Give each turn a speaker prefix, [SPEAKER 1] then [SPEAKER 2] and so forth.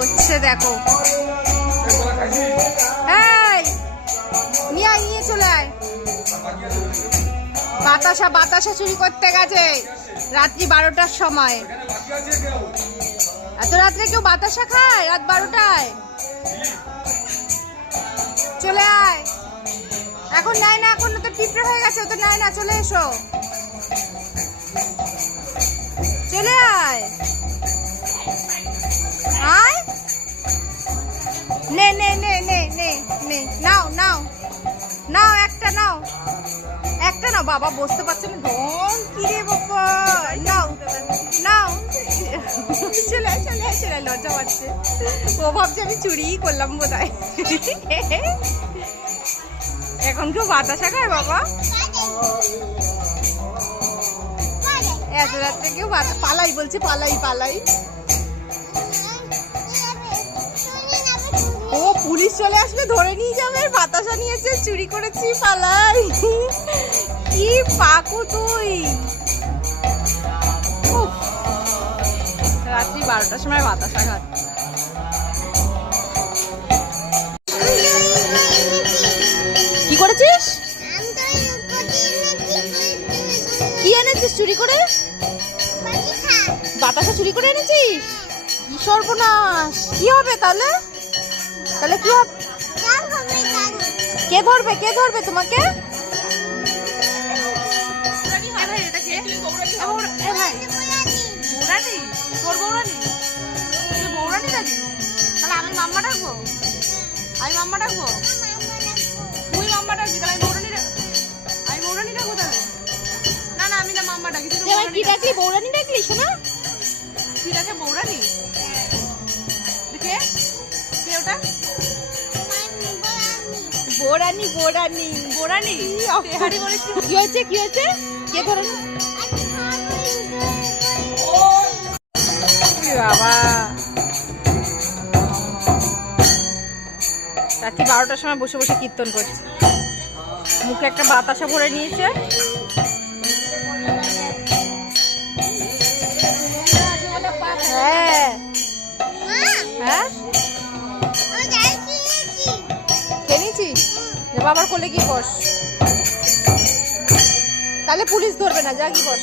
[SPEAKER 1] হচ্ছে, দেখো। নিয়ে আয় নিয়ে চলে আয়। বাতাসা বাতাসা চুরি করতে গেছে। রাত্রি বারোটার সময়। এত রাত্রে কেউ বাতাসা খায়? রাত বারোটায়? চলে আয়। এখন নেয় না, এখন তো টিপড়ে হয়ে গেছে তো নেয় না, চলে এসো। নাও। নাও, একটা নাও। একটা নাও, বাবা, বসতে পারছে না। কি রে বাবা। নাও নাও। চলে চলে চলে, লজ্জা পাচ্ছে। ও ভাবছে আমি চুরিই করলাম বোধ হয় এখন কেউ বাতাসা খায়, বাবা? এত রাত্রে কেউ পালাই বলছে, পালাই পালাই। ও চলে আসবে, ধরে নিয়ে যাবে, বাতাসা নিয়েছে চুরি করেছি, পালাই। কি পাকু তুই? রাত্রি বারোটার সময় বাতাসা খাচ্ছে। করেছিস? কি এনেছিস চুরি করে? বাতাসা চুরি করে এনেছিস? কি সর্বনাশ। কি হবে তাহলে? তাহলে কি হবে? কে ধরবে? কে ধরবে তোমাকে? আমি মাম্মা ডাকবো আমি মাম্মা ডাকবো তুই মাম্মা ডাকবি তাহলে আমি বৌরানি আমি বৌরানি ডাকবো তাহলে না না আমি না মাম্মা ডাকি তুই
[SPEAKER 2] কি ডাকলি? বৌরানি ডাকলি? শোনা?
[SPEAKER 1] তুই ডাকে? বৌরানি?
[SPEAKER 2] বৌরানি বোরানি
[SPEAKER 1] বোরানি। তেহারি বলেছি? কি?
[SPEAKER 2] কি হয়েছে কি হয়েছে? কে ধরে
[SPEAKER 1] বাবা। রাত্রি বারোটার সময় বসে বসে কীর্তন করছে। মুখে একটা বাতাসা ভরে নিয়েছে। বাবার কোলে গিয়ে বস। তাহলে পুলিশ ধরবে না যা কি বস।